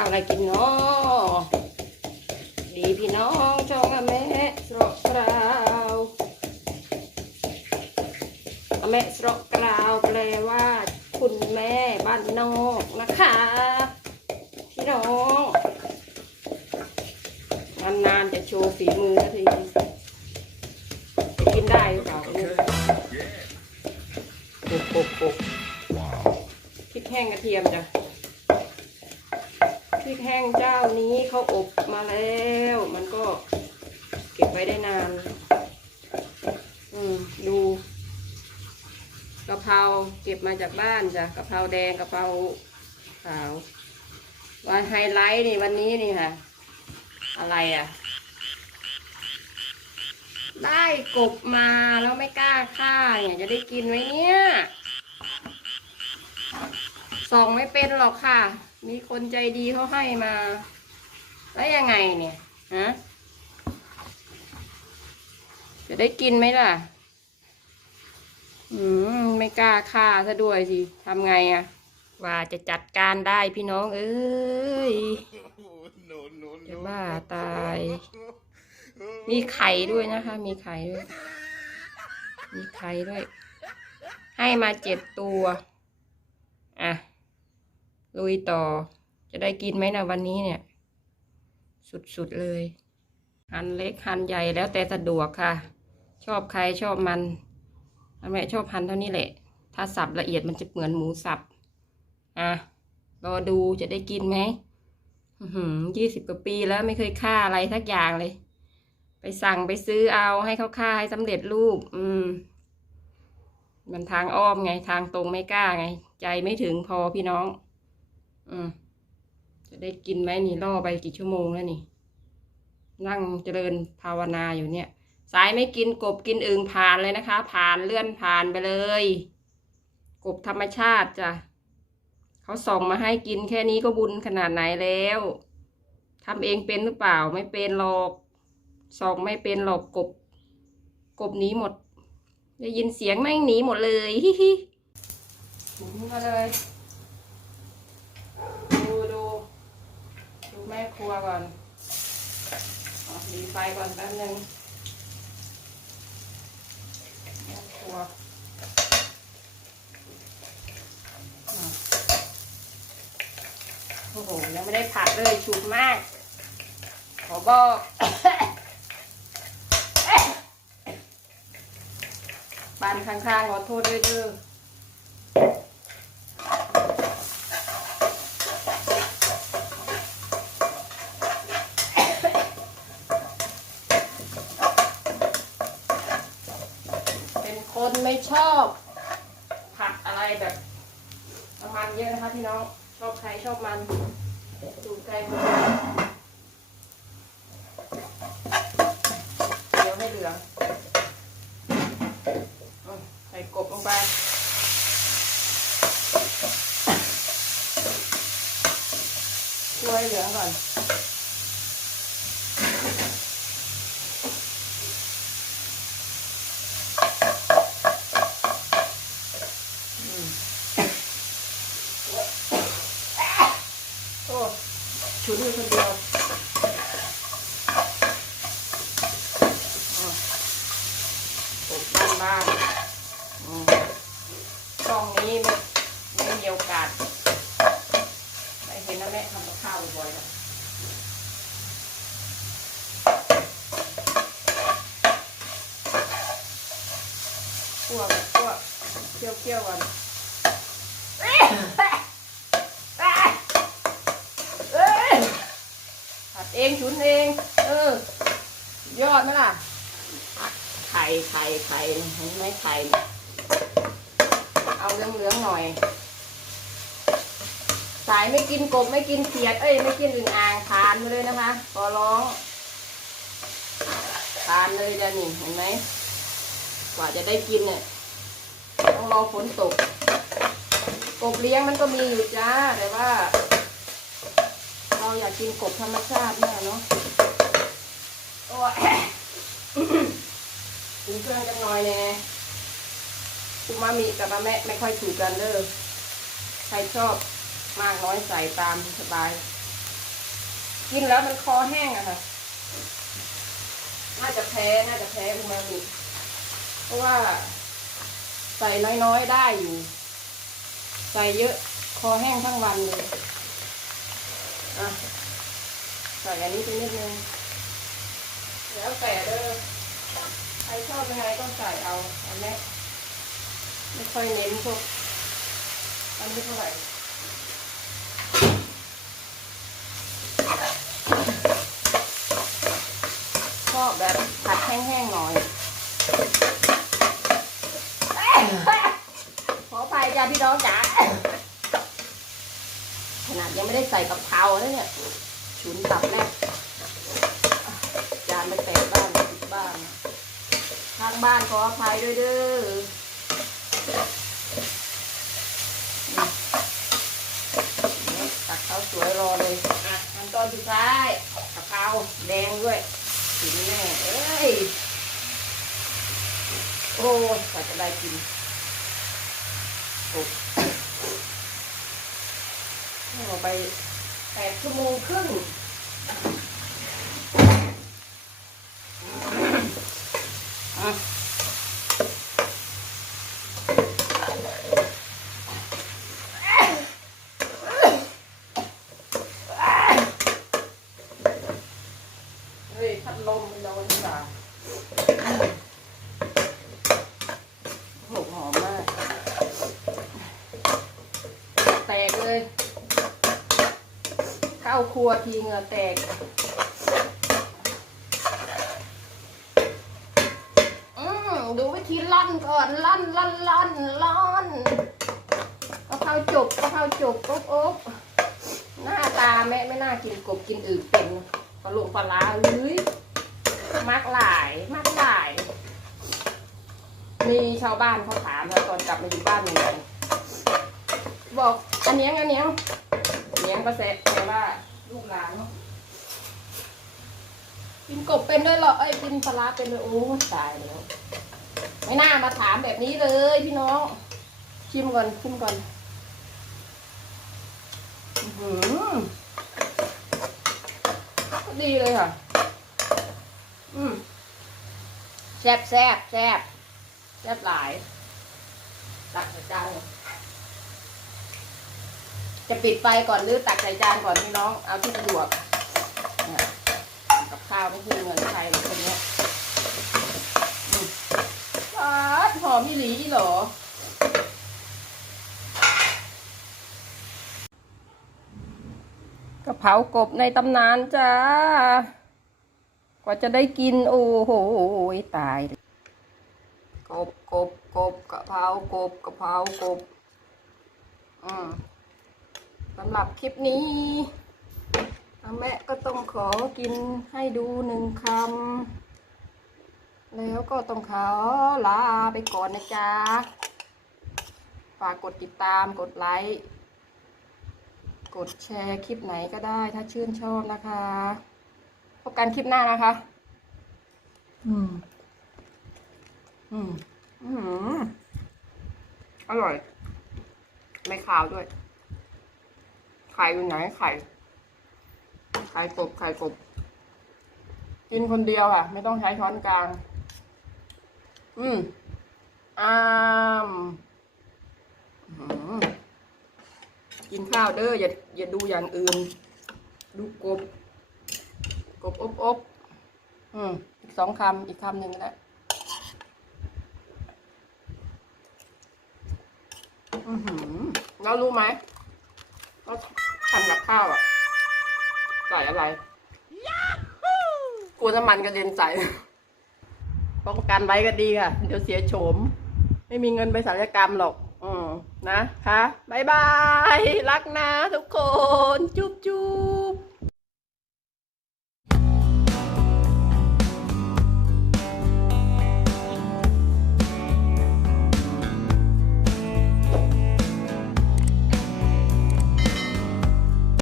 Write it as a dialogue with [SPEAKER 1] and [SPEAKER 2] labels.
[SPEAKER 1] ข้าวอะไรกินเนาะดีพี่น้องจองอะแม่สระกราวอะแม่สระกราวแปลว่า คุณแม่บ้านนอกนะคะพี่น้องนานๆจะโชว์ฝีมือสักทีจะกินได้หรือเปล่าไม่รู้ปุกปุกปุกพริกแห้งกระเทียมจ้ะพริกแห้งเจ้าาอบมาแล้ว มันก็เก็บไว้ได้นาน อืมดูกะเพราเก็บมาจากบ้านจ้ะกะเพราแดงกะเพราขาววันไฮไลท์นี่วันนี้นี่ค่ะ อะไรอะ ได้กบมาแล้วไม่กล้าฆ่าเนี่ยจะได้กินไหมเนี่ยส่องไม่เป็นหรอกค่ะ มีคนใจดีเขาให้มา แล้วยังไงเนี่ยฮะจะได้กินไหมล่ะ อืม ไม่กล้าฆ่าซะด้วยสิทำไงอะว่าจะจัดการได้พี่น้อง เอ้ย
[SPEAKER 2] no, no,
[SPEAKER 1] จะ
[SPEAKER 2] no.
[SPEAKER 1] บ้าตาย มีไข่ด้วยนะคะ มีไข่ด้วย มีไข่ด้วย ให้มาเจ็ดตัว อะ ลุยต่อ จะได้กินไหมนะวันนี้เนี่ย สุดๆเลย หั่นเล็กหั่นใหญ่แล้วแต่สะดวกค่ะ ชอบใครชอบมันแม่ชอบหั่นเท่านี้แหละ ถ้าสับละเอียดมันจะเหมือนหมูสับ อะ รอดูจะได้กินไหมยี่สิบกว่าปีแล้วไม่เคยฆ่าอะไรทักอย่างเลย ไปสั่งไปซื้อเอาให้เขาฆ่าให้สำเร็จรูป อืม มันทางอ้อมไงทางตรงไม่กล้าไง ใจไม่ถึงพอพี่น้อง อืม จะได้กินไหมนี่ล่อไปกี่ชั่วโมงแล้วนี่ นั่งเจริญภาวนาอยู่เนี่ย สายไม่กินกบกินอึ่งผ่านเลยนะคะ ผ่านเลื่อนผ่านไปเลย กบธรรมชาติจ้ะเขาส่งมาให้กินแค่นี้ก็บุญขนาดไหนแล้วทำเองเป็นหรือเปล่าไม่เป็นหรอกส่องไม่เป็นหรอกกบ กบหนีหมด ได้ยินเสียงแม่งหนีหมดเลยฮิฮิหมุนมาเลย ดูดู แม่ครัวก่อนอดีไฟก่อนแป๊บนึงแม่ครัวโอ้โหยังไม่ได้ผัดเลยฉุนมาก ขอบอกบานข้างๆขอโทษด้วยเด้อเป็นคน ไม่ชอบ ผัดอะไรแบบน้ำมันเยอะนะคะพี่น้องชอบใครชอบมันดูไกลหมดเดี๋ยวให้เหลืองใส่กบลงไปช่วยเหลืองก่อน โอ้ฉุนอยู่คนเดียวอะปลูกบ้านบ้านๆอืม ช่องนี้ไม่ไม่มีโอกาสได้เห็นนะแม่ทำกับข้าวบ่อยๆแล้วคั่วคั่วเคี่ยวเคี่ยวๆก่อนเอ้ยผัดเองฉุนเอง เออ ยอดไหมล่ะ ไข่ไข่ไข่เห็นไหมไข่ เอาเหลืองๆหน่อย สายไม่กินกบไม่กินเขียด เอ้ยไม่กินอึ่งอ่างทานไปเลยนะคะขอร้องทานเลยเดี๋ยวนี้เห็นไหมกว่าจะได้กินเนี่ยต้องรอฝนตกกบเลี้ยงมันก็มีอยู่จ้าแต่ว่า เราอยากกินกบธรรมชาติเนี่ยเนาะโอ้ยถึงเครื่องจังหน่อยแน่ คุมามีกับมาแม่ไม่ค่อยถูกกันเด้อใครชอบมากน้อยใส่ตามสบาย กินแล้วมันคอแห้งอะค่ะ น่าจะแพ้น่าจะแพ้อูมามิเพราะว่า ใส่น้อยๆได้อยู่ ใส่เยอะคอแห้งทั้งวันเลยอะใส่อันนี้ไปนิดนึงแล้วแต่เด้อใครชอบยังไงก็ใส่เอาอันนี้ ไม่ค่อยเน้นพวกอันนี้เท่าไหร่ชอบแบบผัดแห้งๆหน่อยขออภัยจ้าพี่น้องจ๋าขนาดยังไม่ได้ใส่กับเพราแล้วเนี่ยฉุนตับแรกจานไปแตกบ้านติดบ้านทางบ้านขออภัยด้วยเด้อนี่ตักข้าวสวย รอเลยอะขั้นตอนสุดท้ายกะเพราแดงด้วยถึงแน่เอ้ยโอ้ยกว่าจะได้กินโอ้อไปแปดชั่วโมงครึ่งอะเฮ้ยพัดลมมันโดนจ้าโหหอมมาก แตกเลย เข้าครัวทีเหงื่อแตก อืมดูวิธีล่อนก่อนล่อนล่อนล่อนล่นกะเพราจุกกะเพราจุกอบอบหน้าตาแม่ไม่น่ากินกบกินอื่นเป็นปลาลุปลาร้าเอ้ยมักหลายมักหลาย มีชาวบ้านเขาถามนะตอนกลับมาอยู่บ้านเหมือนกันบอกอันเนี้ยอันเนี้ย งเนี้ยงก็แซะแปลว่าลูกหลานกินกบเป็นด้วยเหรอไอ้ยกินปลาร้าเป็นด้วยโอ้ยตายแล้วไม่น่ามาถามแบบนี้เลยพี่น้องชิมก่อนชิมก่อนอื้อหือดีเลยค่ะ อืมแซ่บแซ่บแซ่บแซ่บหลายตักใส่จานก่อน จะปิดไฟก่อนหรือตักใส่จานก่อนพี่น้อง เอาที่สะดวกกับข้าวไม่คือเงินใครคนเนี้ยอืมหวาหอมอีหลีอีเหรอกะเพรากบในตำนานจ้า กว่าจะได้กินโอ้โหตาย กบกบกบกระเพรากบกระเพรากบ อืม สำหรับคลิปนี้อาแม่ก็ต้องขอกินให้ดูหนึ่งคำ แล้วก็ต้องขอลาไปก่อนนะจ๊ะ ฝากกดติดตามกดไลค์ กดแชร์คลิปไหนก็ได้ถ้าชื่นชอบนะคะ พบกันคลิปหน้านะคะ อืม อืม อืม อร่อย ไม่ขาวด้วยไข่อยู่ไหนไข่ไข่กบไข่กบ กินคนเดียวอะ ไม่ต้องใช้ช้อนกลาง อืมอ้ามอื้อหือกินข้าวเด้ออย่าอย่าดูอย่างอื่น ดูกบ กบอบอบอืมอีกสองคำอีกคำหนึ่งก็ได้อือหือแล้วรู้ไหมเรา ทำกับข้าวอะใส่อะไรกลัวน้ำมันกระเด็นใส่ป้องกันไว้ก็ดีค่ะ เดี๋ยวเสียโฉม ไม่มีเงินไปศัลยกรรมหรอก อืมนะคะบายบาย รักนะทุกคน จุ๊บจุ๊บ